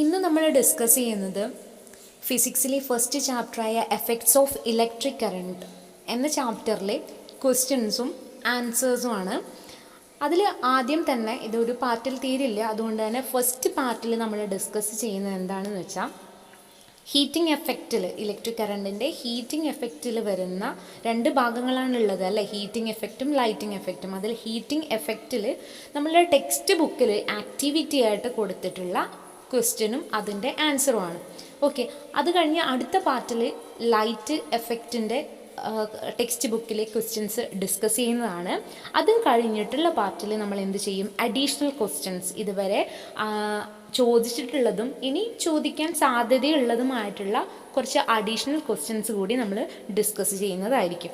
ഇന്ന് നമ്മൾ ഡിസ്കസ് ചെയ്യുന്നത് ഫിസിക്സിലെ ഫസ്റ്റ് ചാപ്റ്ററായ എഫക്ട്സ് ഓഫ് ഇലക്ട്രിക് കറണ്ട് എന്ന ചാപ്റ്ററിലെ ക്വസ്റ്റ്യൻസും ആൻസേഴ്സുമാണ്. അതിൽ ആദ്യം തന്നെ ഇതൊരു പാർട്ടിൽ തീരില്ല, അതുകൊണ്ട് തന്നെ ഫസ്റ്റ് പാർട്ടിൽ നമ്മൾ ഡിസ്കസ് ചെയ്യുന്നത് എന്താണെന്ന് വെച്ചാൽ ഹീറ്റിംഗ് എഫക്റ്റിൽ, ഇലക്ട്രിക് കറണ്ടിൻ്റെ ഹീറ്റിംഗ് എഫക്റ്റിൽ വരുന്ന രണ്ട് ഭാഗങ്ങളാണുള്ളത് അല്ലേ, ഹീറ്റിംഗ് എഫക്റ്റും ലൈറ്റിംഗ് എഫക്റ്റും. അതിൽ ഹീറ്റിംഗ് എഫക്റ്റിൽ നമ്മളുടെ ടെക്സ്റ്റ് ബുക്കിൽ ആക്ടിവിറ്റി ആയിട്ട് കൊടുത്തിട്ടുള്ള ക്വസ്റ്റ്യനും അതിൻ്റെ ആൻസറുമാണ്. ഓക്കെ, അത് കഴിഞ്ഞ് അടുത്ത പാർട്ടിൽ ലൈറ്റ് എഫക്റ്റിൻ്റെ ടെക്സ്റ്റ് ബുക്കിലെ ക്വസ്റ്റ്യൻസ് ഡിസ്കസ് ചെയ്യുന്നതാണ്. അതും കഴിഞ്ഞിട്ടുള്ള പാർട്ടിൽ നമ്മൾ എന്ത് ചെയ്യും, അഡീഷണൽ ക്വസ്റ്റ്യൻസ്, ഇതുവരെ ചോദിച്ചിട്ടുള്ളതും ഇനി ചോദിക്കാൻ സാധ്യതയുള്ളതുമായിട്ടുള്ള കുറച്ച് അഡീഷണൽ ക്വസ്റ്റ്യൻസ് കൂടി നമ്മൾ ഡിസ്കസ് ചെയ്യുന്നതായിരിക്കും.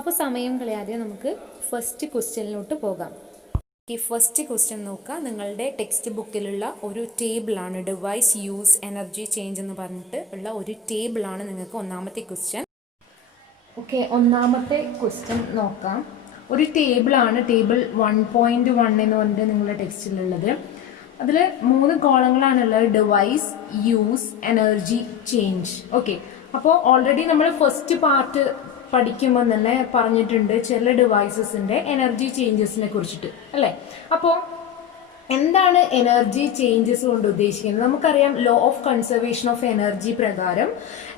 അപ്പോൾ സമയം കളയാതെ നമുക്ക് ഫസ്റ്റ് ക്വസ്റ്റ്യനിലോട്ട് പോകാം. ഈ ഫസ്റ്റ് ക്വസ്റ്റ്യൻ നോക്കുക, നിങ്ങളുടെ ടെക്സ്റ്റ് ബുക്കിലുള്ള ഒരു ടേബിളാണ്, ഡിവൈസ് യൂസ് എനർജി ചേഞ്ച് എന്ന് പറഞ്ഞിട്ട് ഉള്ള ഒരു ടേബിളാണ് നിങ്ങൾക്ക് ഒന്നാമത്തെ ക്വസ്റ്റ്യൻ. ഓക്കെ, ഒന്നാമത്തെ ക്വസ്റ്റ്യൻ നോക്കാം. ഒരു ടേബിളാണ്, ടേബിൾ 1.1 എന്ന് പറഞ്ഞിട്ട് നിങ്ങളുടെ ടെക്സ്റ്റിലുള്ളത്. അതിൽ 3 കോളങ്ങളാണുള്ളത്, device use energy change. Okay, അപ്പോൾ ഓൾറെഡി നമ്മൾ ഫസ്റ്റ് പാർട്ട് പഠിക്കുമ്പോൾ തന്നെ പറഞ്ഞിട്ടുണ്ട് ചില ഡിവൈസസിൻ്റെ എനർജി ചേഞ്ചസിനെ കുറിച്ചിട്ട് അല്ലേ. അപ്പോൾ എന്താണ് എനർജി ചേഞ്ചസ് കൊണ്ട് ഉദ്ദേശിക്കുന്നത്? നമുക്കറിയാം, law of conservation of energy പ്രകാരം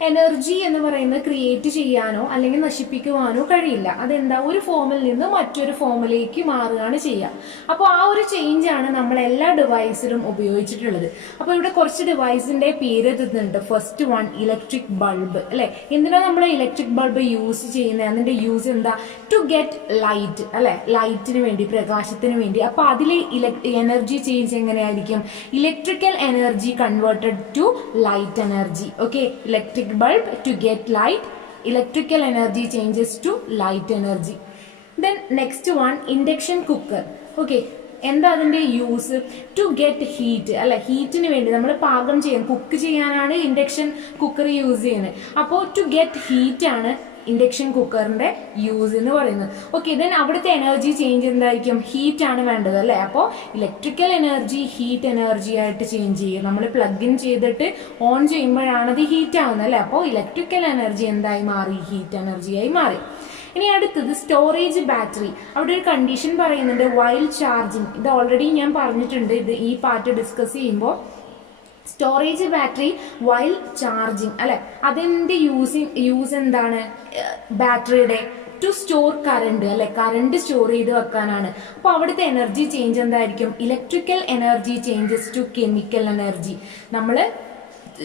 എനർജി എന്ന് പറയുന്നത് ക്രിയേറ്റ് ചെയ്യാനോ അല്ലെങ്കിൽ നശിപ്പിക്കുവാനോ കഴിയില്ല. അതെന്താ, ഒരു ഫോമിൽ നിന്ന് മറ്റൊരു ഫോമിലേക്ക് മാറുകയാണ് ചെയ്യുക. അപ്പോൾ ആ ഒരു ചേഞ്ചാണ് നമ്മൾ എല്ലാ ഡിവൈസിലും ഉപയോഗിച്ചിട്ടുള്ളത്. അപ്പോൾ ഇവിടെ കുറച്ച് ഡിവൈസിന്റെ പേര് തന്നിട്ടുണ്ട്. ഫസ്റ്റ് വൺ, ഇലക്ട്രിക് ബൾബ് അല്ലെ. എന്തിനാണ് നമ്മൾ ഇലക്ട്രിക് ബൾബ് യൂസ് ചെയ്യുന്നത്? അതിന്റെ യൂസ് എന്താ? ടു ഗെറ്റ് ലൈറ്റ് അല്ലെ, ലൈറ്റിന് വേണ്ടി, പ്രകാശത്തിന് വേണ്ടി. അപ്പോൾ അതിൽ എനർജി ചേഞ്ച് എങ്ങനെയായിരിക്കും? Electrical energy converted to light energy. Okay, electric bulb to get light, electrical energy changes to light energy. Then next one, induction cooker. Okay, എന്താ അതിന്റെ യൂസ്? ടു ഗെറ്റ് ഹീറ്റ് അല്ലെ, ഹീറ്റിന് വേണ്ടി നമ്മൾ പാകം ചെയ്യാൻ, കുക്ക് ചെയ്യാനാണ് induction cooker use ചെയ്യുന്നത്. അപ്പോൾ ടു ഗെറ്റ് ഹീറ്റ് ആണ് ഇൻഡക്ഷൻ കുക്കറിന്റെ യൂസ് എന്ന് പറയുന്നത്. ഓക്കെ, ദെൻ അവിടുത്തെ എനർജി ചേഞ്ച് എന്തായിരിക്കും? ഹീറ്റ് ആണ് വേണ്ടത് അല്ലേ. അപ്പോൾ ഇലക്ട്രിക്കൽ എനർജി ഹീറ്റ് എനർജി ആയിട്ട് ചേഞ്ച് ചെയ്യും. നമ്മൾ പ്ലഗ് ഇൻ ചെയ്തിട്ട് ഓൺ ചെയ്യുമ്പോഴാണ് അത് ഹീറ്റ് ആവുന്നത് അല്ലേ. അപ്പോൾ ഇലക്ട്രിക്കൽ എനർജി എന്തായി മാറി? ഹീറ്റ് എനർജിയായി മാറി. ഇനി അടുത്തത് സ്റ്റോറേജ് ബാറ്ററി. അവിടെ ഒരു കണ്ടീഷൻ പറയുന്നുണ്ട്, വൈൽ ചാർജിങ്. ഇത് ഓൾറെഡി ഞാൻ പറഞ്ഞിട്ടുണ്ട്, ഇത് ഈ പാർട്ട് ഡിസ്കസ് ചെയ്യുമ്പോൾ. സ്റ്റോറേജ് ബാറ്ററി വൈൽ ചാർജിങ് അല്ലെ, അതിന്റെ യൂസ് എന്താണ്? ബാറ്ററിയുടെ ടു സ്റ്റോർ കറണ്ട് അല്ലെ, കറണ്ട് സ്റ്റോർ ചെയ്ത് വെക്കാനാണ്. അപ്പൊ അവിടുത്തെ എനർജി ചേഞ്ച് എന്തായിരിക്കും? Electrical energy changes to chemical energy. നമ്മള്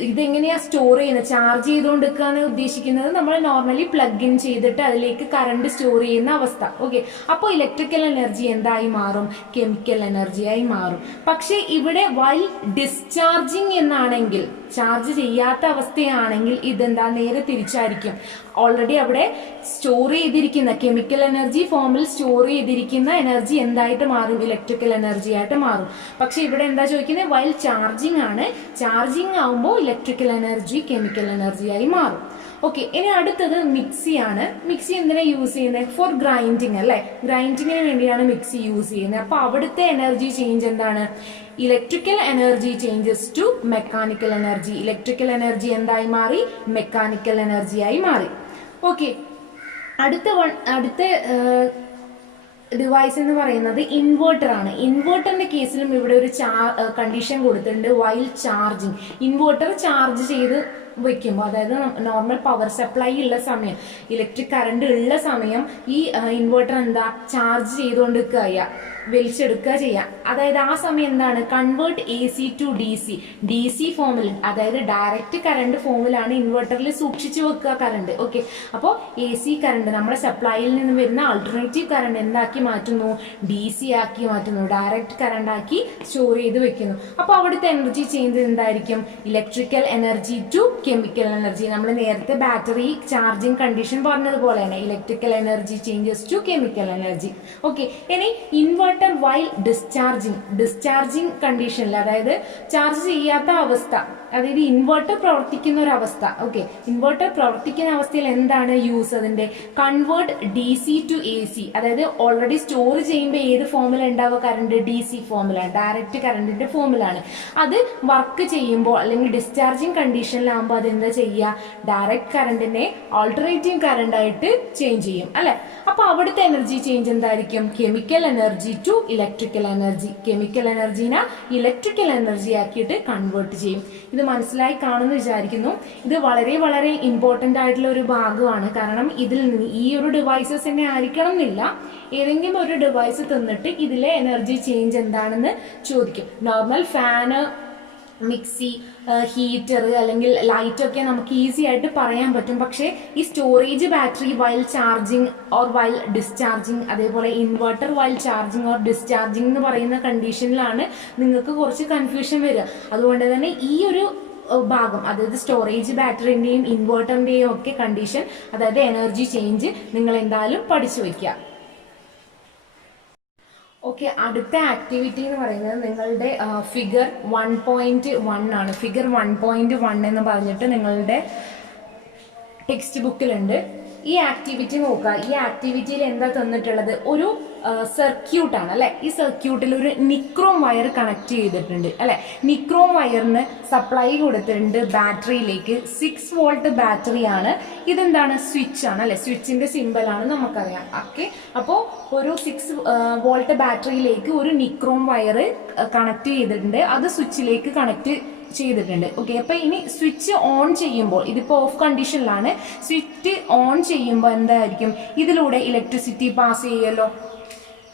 ഇതെങ്ങനെയാ സ്റ്റോർ ചെയ്യുന്നത്? ചാർജ് ചെയ്തുകൊണ്ടിരിക്കുകയാണ് ഉദ്ദേശിക്കുന്നത്. നമ്മൾ നോർമലി പ്ലഗ് ഇൻ ചെയ്തിട്ട് അതിലേക്ക് കറണ്ട് സ്റ്റോർ ചെയ്യുന്ന അവസ്ഥ. ഓക്കെ, അപ്പോൾ ഇലക്ട്രിക്കൽ എനർജി എന്തായി മാറും? കെമിക്കൽ എനർജിയായി മാറും. പക്ഷെ ഇവിടെ വൈൽ ഡിസ്ചാർജിങ് എന്നാണെങ്കിൽ, ചാർജ് ചെയ്യാത്ത അവസ്ഥയാണെങ്കിൽ ഇതെന്താ? നേരെ തിരിച്ചായിരിക്കും. ഓൾറെഡി അവിടെ സ്റ്റോർ ചെയ്തിരിക്കുന്ന കെമിക്കൽ എനർജി ഫോമിൽ സ്റ്റോർ ചെയ്തിരിക്കുന്ന എനർജി എന്തായിട്ട് മാറും? ഇലക്ട്രിക്കൽ എനർജി ആയിട്ട് മാറും. പക്ഷെ ഇവിടെ എന്താ ചോദിക്കുന്നത്? വൈൽ ചാർജിങ് ആണ്. ചാർജിങ് ആവുമ്പോൾ ഇലക്ട്രിക്കൽ എനർജി കെമിക്കൽ എനർജിയായി മാറും. ഓക്കെ, ഇനി അടുത്തത് മിക്സിയാണ്. മിക്സി എന്തിനാ യൂസ് ചെയ്യുന്നത്? ഫോർ ഗ്രൈൻഡിങ് അല്ലെ, ഗ്രൈൻഡിങ്ങിന് വേണ്ടിയാണ് മിക്സി യൂസ് ചെയ്യുന്നത്. അപ്പൊ അവിടുത്തെ എനർജി ചേഞ്ച് എന്താണ്? Electrical energy changes to mechanical energy. Electrical energy എന്തായി മാറി? മെക്കാനിക്കൽ എനർജിയായി മാറി. ഓക്കെ, അടുത്ത ഡിവൈസ് എന്ന് പറയുന്നത് ഇൻവേർട്ടർ ആണ്. ഇൻവേർട്ടറിന്റെ കേസിലും ഇവിടെ ഒരു കണ്ടീഷൻ കൊടുത്തിട്ടുണ്ട്, വൈൽ ചാർജിങ്. ഇൻവേർട്ടർ ചാർജ് ചെയ്ത് വെക്കുമ്പോൾ, അതായത് നോർമൽ പവർ സപ്ലൈ ഉള്ള സമയം, ഇലക്ട്രിക് കറണ്ട് ഉള്ള സമയം ഈ ഇൻവേർട്ടർ എന്താ? ചാർജ് ചെയ്തുകൊണ്ടിരിക്കുക, വലിച്ചെടുക്കുക ചെയ്യാം. അതായത് ആ സമയം എന്താണ്? കൺവേർട്ട് AC ടു DC ഫോമിൽ, അതായത് ഡയറക്റ്റ് കറണ്ട് ഫോമിലാണ് ഇൻവേർട്ടറിൽ സൂക്ഷിച്ചു വെക്കുക കറണ്ട്. ഓക്കെ, അപ്പോൾ AC കറണ്ട് നമ്മുടെ സപ്ലൈയിൽ നിന്ന് വരുന്ന ആൾട്ടർനേറ്റീവ് കറണ്ട് എന്താക്കി മാറ്റുന്നു? DC ആക്കി മാറ്റുന്നു, ഡയറക്റ്റ് കറണ്ട് ആക്കി സ്റ്റോർ ചെയ്ത് വെക്കുന്നു. അപ്പോൾ അവിടുത്തെ എനർജി ചേഞ്ച് എന്തായിരിക്കും? Electrical energy to chemical energy. നമ്മൾ നേരത്തെ ബാറ്ററി ചാർജിങ് കണ്ടീഷൻ പറഞ്ഞതുപോലെ തന്നെ electrical energy changes to chemical energy. Okay, ഇനി ഇൻവെർട്ടർ വൈൽ ഡിസ്ചാർജിങ് കണ്ടീഷനിൽ, അതായത് ചാർജ് ചെയ്യാത്ത അവസ്ഥ, അതായത് ഇൻവെർട്ടർ പ്രവർത്തിക്കുന്ന ഒരു അവസ്ഥ. ഓക്കെ, ഇൻവെർട്ടർ പ്രവർത്തിക്കുന്ന അവസ്ഥയിൽ എന്താണ് യൂസ്? അതിന്റെ കൺവേർട്ട് DC ടു AC, അതായത് ഓൾറെഡി സ്റ്റോർ ചെയ്യുമ്പോൾ ഏത് ഫോമിൽ ഉണ്ടാവുക? കറണ്ട് DC ഫോമിലാണ്, ഡയറക്റ്റ് കറണ്ടിന്റെ ഫോമിലാണ്. അത് വർക്ക് ചെയ്യുമ്പോൾ അല്ലെങ്കിൽ ഡിസ്ചാർജിങ് കണ്ടീഷനിലാകുമ്പോൾ അതെന്താ ചെയ്യുക? ഡയറക്റ്റ് കറണ്ടിനെ ആൾട്ടർനേറ്റീവ് കറണ്ട് ആയിട്ട് ചേഞ്ച് ചെയ്യും അല്ലെ. അപ്പൊ അവിടുത്തെ എനർജി ചേഞ്ച് എന്തായിരിക്കും? Chemical energy to electrical energy. Chemical എനർജിനെ ഇലക്ട്രിക്കൽ എനർജി ആക്കിയിട്ട് കൺവേർട്ട് ചെയ്യും. ഇത് മനസ്സിലായി കാണുമെന്ന് വിചാരിക്കുന്നു. ഇത് വളരെ വളരെ ഇമ്പോർട്ടൻ്റ് ആയിട്ടുള്ള ഒരു ഭാഗമാണ്. കാരണം ഇതിൽ നിന്ന് ഈ ഒരു ഡിവൈസസ് തന്നെ ആയിരിക്കണം എന്നില്ല, ഏതെങ്കിലും ഒരു ഡിവൈസ് തന്നിട്ട് ഇതിലെ എനർജി ചേഞ്ച് എന്താണെന്ന് ചോദിക്കും. നോർമൽ ഫാന്, മിക്സി, ഹീറ്റർ അല്ലെങ്കിൽ ലൈറ്റ് ഒക്കെ നമുക്ക് ഈസി ആയിട്ട് പറയാൻ പറ്റും. പക്ഷേ ഈ storage battery while charging or while discharging, അതേപോലെ inverter while charging or discharging എന്ന് പറയുന്ന കണ്ടീഷനിലാണ് നിങ്ങൾക്ക് കുറച്ച് കൺഫ്യൂഷൻ വരിക. അതുകൊണ്ട് തന്നെ ഈ ഒരു ഭാഗം, അതായത് സ്റ്റോറേജ് ബാറ്ററിന്റെയും ഇൻവെർട്ടറിന്റെയും ഒക്കെ കണ്ടീഷൻ, അതായത് എനർജി ചേഞ്ച് നിങ്ങൾ എന്തായാലും പഠിച്ചു വെക്കുക. ഓക്കെ, അടുത്ത ആക്ടിവിറ്റി എന്ന് പറയുന്നത് നിങ്ങളുടെ ഫിഗർ 1.1 ആണ്. ഫിഗർ 1.1 എന്ന് പറഞ്ഞിട്ട് നിങ്ങളുടെ ടെക്സ്റ്റ് ബുക്കിലുണ്ട്. ഈ ആക്ടിവിറ്റി നോക്കുക. ഈ ആക്ടിവിറ്റിയിൽ എന്താ തന്നിട്ടുള്ളത്? ഒരു സർക്യൂട്ട് ആണ് അല്ലെ. ഈ സർക്യൂട്ടിൽ ഒരു നിക്രോം വയർ കണക്ട് ചെയ്തിട്ടുണ്ട് അല്ലെ. നിക്രോം വയറിന് സപ്ലൈ കൊടുത്തിട്ടുണ്ട് ബാറ്ററിയിലേക്ക്. 6 വോൾട്ട് ബാറ്ററിയാണ്. ഇതെന്താണ്? സ്വിച്ച് ആണ് അല്ലെ. സ്വിച്ചിന്റെ സിമ്പൽ ആണ് നമുക്കറിയാം. ഓക്കെ, അപ്പോൾ ഒരു 6 വോൾട്ട് ബാറ്ററിയിലേക്ക് ഒരു നിക്രോം വയർ കണക്ട് ചെയ്തിട്ടുണ്ട്. അത് സ്വിച്ചിലേക്ക് കണക്ട് ചെയ്തിട്ടുണ്ട്. ഓക്കെ, അപ്പൊ ഇനി സ്വിച്ച് ഓൺ ചെയ്യുമ്പോൾ, ഇതിപ്പോ ഓഫ് കണ്ടീഷനിലാണ്, സ്വിച്ച് ഓൺ ചെയ്യുമ്പോൾ എന്തായിരിക്കും? ഇതിലൂടെ ഇലക്ട്രിസിറ്റി പാസ് ചെയ്യുമല്ലോ.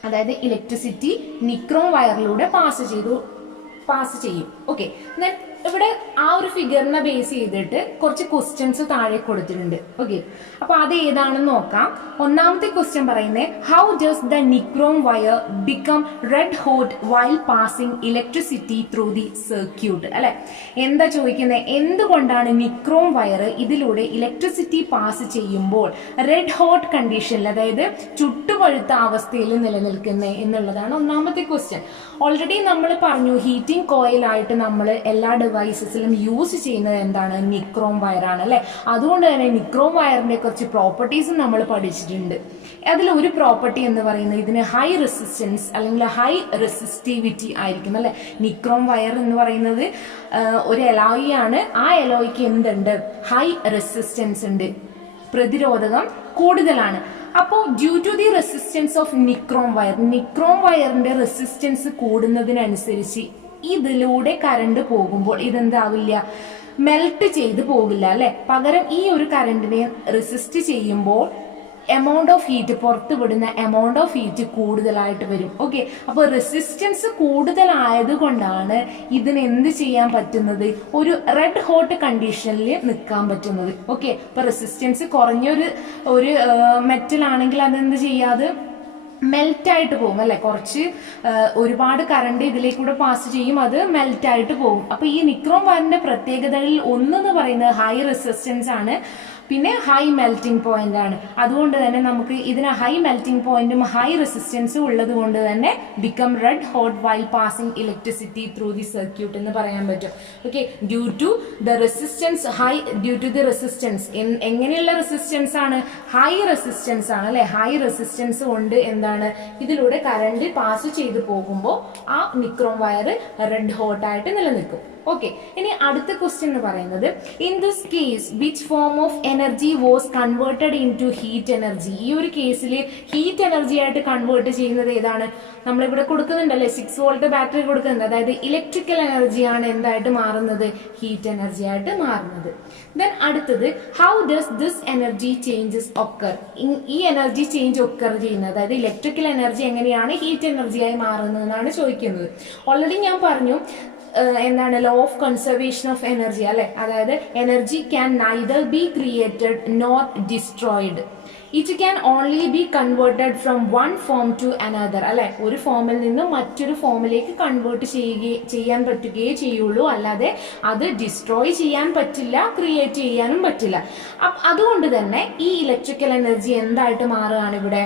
അതായത് ഇലക്ട്രിസിറ്റി നിക്രോം വയറിലൂടെ പാസ് ചെയ്യും. ഓക്കെ, ഇവിടെ ആ ഒരു ഫിഗറിനെ ബേസ് ചെയ്തിട്ട് കുറച്ച് ക്വസ്റ്റ്യൻസ് താഴെ കൊടുത്തിട്ടുണ്ട്. ഓക്കെ, അപ്പൊ അത് ഏതാണെന്ന് നോക്കാം. ഒന്നാമത്തെ ക്വസ്റ്റ്യൻ പറയുന്നത്, how does the nichrome wire become red hot while passing electricity through the circuit അല്ലെ. എന്താ ചോദിക്കുന്നത്? എന്തുകൊണ്ടാണ് നിക്രോം വയർ ഇതിലൂടെ ഇലക്ട്രിസിറ്റി പാസ് ചെയ്യുമ്പോൾ റെഡ് ഹോട്ട് കണ്ടീഷനിൽ, അതായത് ചുട്ടുപഴുത്ത അവസ്ഥയിൽ നിലനിൽക്കുന്നത് എന്നുള്ളതാണ് ഒന്നാമത്തെ ക്വസ്റ്റ്യൻ. ഓൾറെഡി നമ്മൾ പറഞ്ഞു, ഹീറ്റിംഗ് കോയിലായിട്ട് നമ്മൾ എല്ലാ ഡിവൈസസിലും യൂസ് ചെയ്യുന്നത് എന്താണ്? നിക്രോം വയറാണ് അല്ലെ. അതുകൊണ്ട് തന്നെ നിക്രോം വയറിന്റെ കുറച്ച് പ്രോപ്പർട്ടീസും നമ്മൾ പഠിച്ചിട്ടുണ്ട്. അതിൽ ഒരു പ്രോപ്പർട്ടി എന്ന് പറയുന്നത് ഇതിന് ഹൈ റെസിസ്റ്റൻസ് അല്ലെങ്കിൽ ഹൈ റെസിസ്റ്റിവിറ്റി ആയിരിക്കും അല്ലെ. നിക്രോം വയർ എന്ന് പറയുന്നത് ഒരു എലോയ് ആണ്. ആ എലോയ്ക്ക് എന്തുണ്ട്? ഹൈ റെസിസ്റ്റൻസ് ഉണ്ട്, പ്രതിരോധകം കൂടുതലാണ്. അപ്പോൾ due to the resistance of nichrome വയറിന്റെ റെസിസ്റ്റൻസ് കൂടുന്നതിനനുസരിച്ച് ഇതിലൂടെ കറണ്ട് പോകുമ്പോൾ ഇതെന്താവില്ല? മെൽറ്റ് ചെയ്ത് പോകില്ല അല്ലെ. പകരം ഈ ഒരു കറണ്ടിനെ റെസിസ്റ്റ് ചെയ്യുമ്പോൾ എമൗണ്ട് ഓഫ് ഹീറ്റ്, പുറത്ത് വിടുന്ന എമൗണ്ട് ഓഫ് ഹീറ്റ് കൂടുതലായിട്ട് വരും. ഓക്കെ, അപ്പോൾ റെസിസ്റ്റൻസ് കൂടുതലായത് കൊണ്ടാണ് ഇതിന് എന്ത് ചെയ്യാൻ പറ്റുന്നത്? ഒരു റെഡ് ഹോട്ട് കണ്ടീഷനിൽ നിൽക്കാൻ പറ്റുന്നത്. ഓക്കെ, അപ്പൊ റെസിസ്റ്റൻസ് കുറഞ്ഞൊരു മെറ്റൽ ആണെങ്കിൽ അതെന്ത് ചെയ്യാതെ മെൽറ്റ് ആയിട്ട് പോകും അല്ലെ. കുറച്ച് ഒരുപാട് കറണ്ട് ഇതിലേക്കൂടെ പാസ് ചെയ്യും, അത് മെൽറ്റ് ആയിട്ട് പോകും. അപ്പൊ ഈ നിക്രോം വയറിന്റെ പ്രത്യേകതകളിൽ ഒന്നെന്ന് പറയുന്നത് ഹൈ റെസിസ്റ്റൻസ് ആണ്, പിന്നെ ഹൈ മെൽറ്റിംഗ് പോയിന്റ് ആണ്. അതുകൊണ്ട് തന്നെ നമുക്ക് ഇതിന് ഹൈ മെൽറ്റിംഗ് പോയിന്റും ഹൈ റെസിസ്റ്റൻസും ഉള്ളത് കൊണ്ട് തന്നെ become red hot while passing electricity through the circuit എന്ന് പറയാൻ പറ്റും. Okay, due to the resistance എങ്ങനെയുള്ള റെസിസ്റ്റൻസ് ആണ്? ഹൈ റെസിസ്റ്റൻസ് ആണ് അല്ലെ. ഹൈ റെസിസ്റ്റൻസ് കൊണ്ട് എന്താണ്? ഇതിലൂടെ കറണ്ട് പാസ് ചെയ്ത് പോകുമ്പോൾ ആ നിക്രോം വയർ റെഡ് ഹോട്ട് ആയിട്ട് നിലനിൽക്കും. ഓക്കെ, ഇനി അടുത്ത ക്വസ്റ്റ്യൻ എന്ന് പറയുന്നത്, in this case which form of energy was converted into heat energy? ഈ ഒരു കേസിൽ ഹീറ്റ് എനർജി ആയിട്ട് കൺവേർട്ട് ചെയ്യുന്നത് ഏതാണ്? നമ്മളിവിടെ കൊടുക്കുന്നുണ്ടല്ലേ, 6 വോൾട്ട് ബാറ്ററി കൊടുക്കുന്നുണ്ട്. അതായത് ഇലക്ട്രിക്കൽ എനർജിയാണ് എന്തായിട്ട് മാറുന്നത്? ഹീറ്റ് എനർജി ആയിട്ട് മാറുന്നത്. ദെൻ അടുത്തത്, how does this energy changes occur? ഈ എനർജി ചേഞ്ച് ഒക്കർ ചെയ്യുന്നത്, അതായത് ഇലക്ട്രിക്കൽ എനർജി എങ്ങനെയാണ് ഹീറ്റ് എനർജിയായി മാറുന്നതെന്നാണ് ചോദിക്കുന്നത്. ഓൾറെഡി ഞാൻ പറഞ്ഞു, എന്താണ് law of conservation of energy അല്ലെ, അതായത് energy can neither be created nor destroyed, it can only be converted from one form to another അല്ലെ, ഒരു ഫോമിൽ നിന്ന് മറ്റൊരു ഫോമിലേക്ക് കൺവേർട്ട് ചെയ്യാൻ പറ്റുകയേ ചെയ്യുള്ളൂ, അല്ലാതെ അത് ഡിസ്ട്രോയ് ചെയ്യാൻ പറ്റില്ല, ക്രിയേറ്റ് ചെയ്യാനും പറ്റില്ല. അതുകൊണ്ട് തന്നെ ഈ ഇലക്ട്രിക്കൽ എനർജി എന്തായിട്ട് മാറുകയാണ് ഇവിടെ?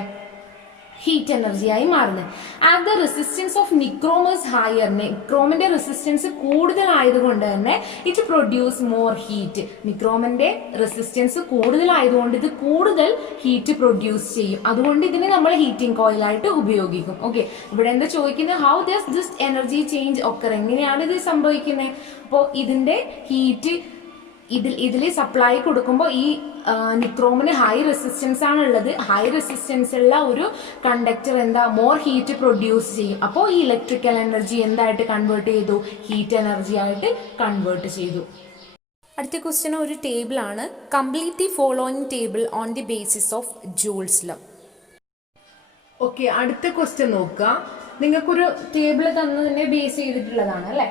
ഹീറ്റ് എനർജിയായി മാറുന്നത്. As the resistance of nichrome is higher, നിക്രോമിന്റെ റെസിസ്റ്റൻസ് കൂടുതലായതുകൊണ്ട് തന്നെ ഇറ്റ് പ്രൊഡ്യൂസ് മോർ ഹീറ്റ്. നിക്രോമിന്റെ റെസിസ്റ്റൻസ് കൂടുതലായതുകൊണ്ട് ഇത് കൂടുതൽ ഹീറ്റ് പ്രൊഡ്യൂസ് ചെയ്യും. അതുകൊണ്ട് ഇതിനെ നമ്മൾ ഹീറ്റിംഗ് കോയിലായിട്ട് ഉപയോഗിക്കും. ഓക്കെ, ഇവിടെ എന്താ ചോദിക്കുന്നത്? How does this energy change occur, എങ്ങനെയാണ് ഇത് സംഭവിക്കുന്നത്? അപ്പോൾ ഇതിന്റെ ഹീറ്റ് ഇതിൽ സപ്ലൈ കൊടുക്കുമ്പോൾ ഈ നിക്രോമിന് ഹൈ റെസിസ്റ്റൻസ് ആണ് ഉള്ളത്. ഹൈ റെസിസ്റ്റൻസ് ഉള്ള ഒരു കണ്ടക്ടർ എന്താ മോർ ഹീറ്റ് പ്രൊഡ്യൂസ് ചെയ്യും. അപ്പോൾ ഈ ഇലക്ട്രിക്കൽ എനർജി എന്തായിട്ട് കൺവേർട്ട് ചെയ്തു? ഹീറ്റ് എനർജി ആയിട്ട് കൺവേർട്ട് ചെയ്തു. അടുത്ത ക്വസ്റ്റ്യൻ ഒരു ടേബിൾ ആണ്. Complete the following table on the basis of Joule's law. Okay, അടുത്ത ക്വസ്റ്റ്യൻ നോക്കുക. നിങ്ങൾക്കൊരു ടേബിൾ തന്നതിനെ ബേസ് ചെയ്തിട്ടുള്ളതാണ് അല്ലെ.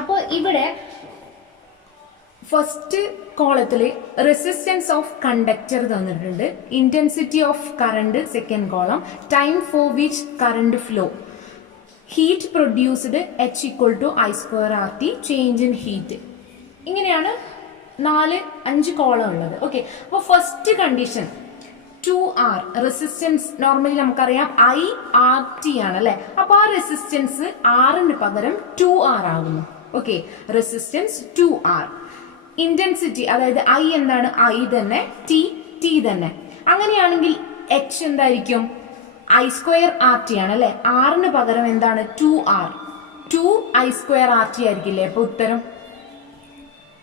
അപ്പോൾ ഇവിടെ ഫസ്റ്റ് കോളത്തിൽ റെസിസ്റ്റൻസ് ഓഫ് കണ്ടക്ടർ തന്നിട്ടുണ്ട്, intensity of current second column, time for which current flow, heat produced H = I²RT, change in heat. ഇങ്ങനെയാണ് 4-5 കോളം ഉള്ളത്. ഓക്കെ, അപ്പോൾ first condition 2R resistance normally നമുക്കറിയാം IRT ആണ് അല്ലെ. അപ്പൊ ആ റെസിസ്റ്റൻസ് R-ന് പകരം 2R ആകുന്നു. Okay, resistance 2R. ഇന്റൻസിറ്റി അതായത് I എന്താണ്? I തന്നെ, T തന്നെ. അങ്ങനെയാണെങ്കിൽ H എന്തായിരിക്കും? I²RT ആണ് അല്ലെ. R-ന് പകരം എന്താണ്? 2R, 2I²RT ആയിരിക്കില്ലേ അപ്പൊ ഉത്തരം.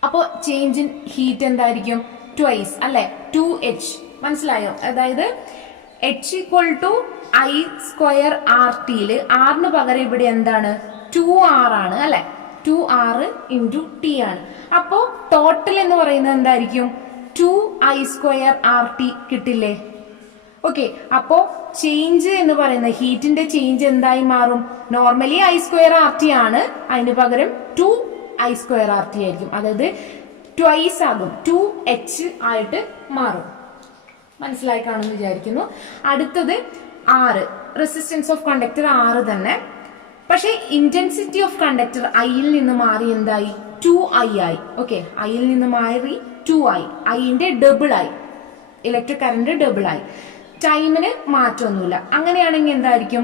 അപ്പോ ചേഞ്ച് ഇൻ ഹീറ്റ് എന്തായിരിക്കും? ട്വൈസ് അല്ലെ, 2H. മനസ്സിലായോ? അതായത് H = I²RT R-ന് പകരം ഇവിടെ എന്താണ്? 2R ആണ് അല്ലെ. 2R × T ആണ്. അപ്പോ ടോട്ടൽ എന്ന് പറയുന്നത് എന്തായിരിക്കും? 2I²RT കിട്ടില്ലേ? ഓക്കെ, അപ്പോ ചേഞ്ച് എന്ന് പറയുന്നത് ഹീറ്റിന്റെ ചേഞ്ച് എന്തായി മാറും? നോർമലി I²RT ആണ്, അതിന് പകരം 2I²RT ആയിരിക്കും. അതായത് ട്വൈസ് ആകും, 2H ആയിട്ട് മാറും. മനസ്സിലായി കാണുമെന്ന് വിചാരിക്കുന്നു. അടുത്തത് R, resistance of conductor R തന്നെ. പക്ഷെ ഇന്റൻസിറ്റി ഓഫ് കണ്ടക്ടർ ഐയിൽ നിന്ന് മാറി എന്തായി? 2I ആയി. ഓക്കെ, ഐയിൽ നിന്ന് മാറി 2I, ഐന്റെ ഡബിൾ ആയി, ഇലക്ട്രിക് കറന്റ് ഡബിൾ ആയി. ടൈമിന് മാറ്റമൊന്നുമില്ല. അങ്ങനെയാണെങ്കിൽ എന്തായിരിക്കും?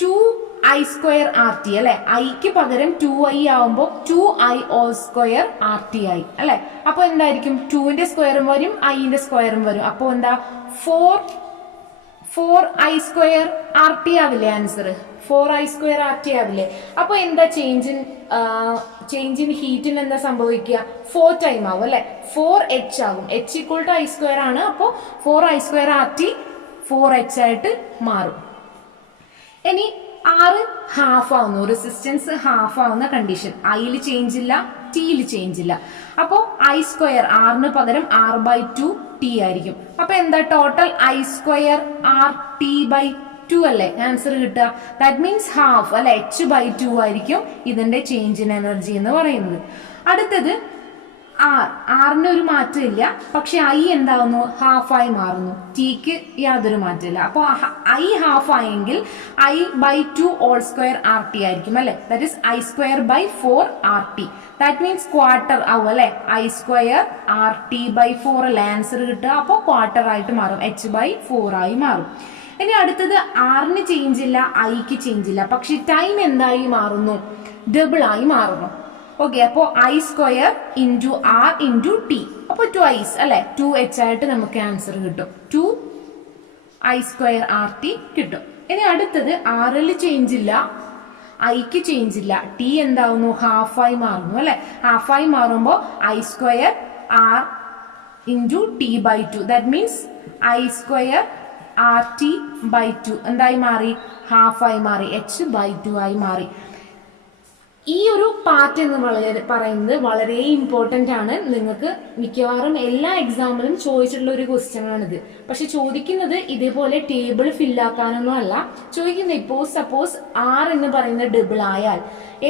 2I²RT അല്ലെ. ഐക്ക് പകരം 2I ആവുമ്പോൾ 2I² ആയി അല്ലെ. അപ്പൊ എന്തായിരിക്കും? 2ന്റെ സ്ക്വയറും വരും, ഐന്റെ സ്ക്വയറും വരും. അപ്പൊ എന്താ? 4I²RT ആവില്ലേ answer? 4I²RT ആവില്ലേ? അപ്പൊ എന്താ ചേഞ്ച് ഇൻ ഹീറ്റിന് എന്താ സംഭവിക്കുക? 4 ടൈം ആവും അല്ലെ. 4H ആകും. H = I² ആണ്. അപ്പോ 4I²RT 4H ആയിട്ട് മാറും. ഇനി R ഹാഫ് ആവുന്നു, റെസിസ്റ്റൻസ് ഹാഫ് ആവുന്ന കണ്ടീഷൻ. ഐയിൽ ചേഞ്ച് ഇല്ല, Tയിൽ ചേഞ്ച് ഇല്ല. അപ്പോ I² R-ന് പകരം R/2 T ആയിരിക്കും. അപ്പൊ എന്താ? ടോട്ടൽ I²RT/2 അല്ലേ ആൻസർ കിട്ടുക. ദാറ്റ് മീൻസ് ഹാഫ് അല്ലെ, H/2 ആയിരിക്കും ഇതിന്റെ ചേഞ്ച് ഇൻ എനർജി എന്ന് പറയുന്നത്. അടുത്തത് R-ന് ഒരു മാറ്റം ഇല്ല, പക്ഷെ I എന്താവുന്നു? ഹാഫായി മാറുന്നു. Tക്ക് യാതൊരു മാറ്റമില്ല. അപ്പോൾ I ഹാഫ് ആയെങ്കിൽ I/2² RT ആയിരിക്കും അല്ലെ. That is I²/4 RT. That means quarter ആവും അല്ലെ. I²RT/4 അല്ലെ ആൻസർ കിട്ടുക. അപ്പോൾ ക്വാർട്ടർ ആയിട്ട് മാറും, H/4 ആയി മാറും. ഇനി അടുത്തത് R-ന് ചേഞ്ച് ഇല്ല, ഐക്ക് ചേഞ്ച് ഇല്ല, പക്ഷെ ടൈം എന്തായി മാറുന്നു? ഡബിൾ ആയി മാറുന്നു. ഓക്കെ, അപ്പോ I² × R × T. അപ്പൊ ട്വൈസ് അല്ലെ, 2H ആയിട്ട് നമുക്ക് ആൻസർ കിട്ടും. 2I²RT കിട്ടും. ഇനി അടുത്തത് R-ൽ ചേഞ്ച് ഇല്ല, ഐക്ക് ചേഞ്ച് ഇല്ല, T എന്താവുന്നു? ഹാഫായി മാറുന്നു അല്ലെ. ഹാഫായി മാറുമ്പോ I² R × T/2. That means I²RT/2 എന്തായി മാറി? ഹാഫായി മാറി, H/2 ആയി മാറി. ഈ ഒരു പാർട്ട് എന്ന് പറയുന്നത് വളരെ ഇമ്പോർട്ടൻ്റ് ആണ്. നിങ്ങൾക്ക് മിക്കവാറും എല്ലാ എക്സാമിലും ചോദിച്ചിട്ടുള്ള ഒരു ക്വസ്റ്റ്യൻ ആണിത്. പക്ഷെ ചോദിക്കുന്നത് ഇതേപോലെ ടേബിൾ ഫില്ലാക്കാനൊന്നും അല്ല ചോദിക്കുന്നത്. ഇപ്പോൾ സപ്പോസ് R എന്ന് പറയുന്നത് ഡബിൾ ആയാൽ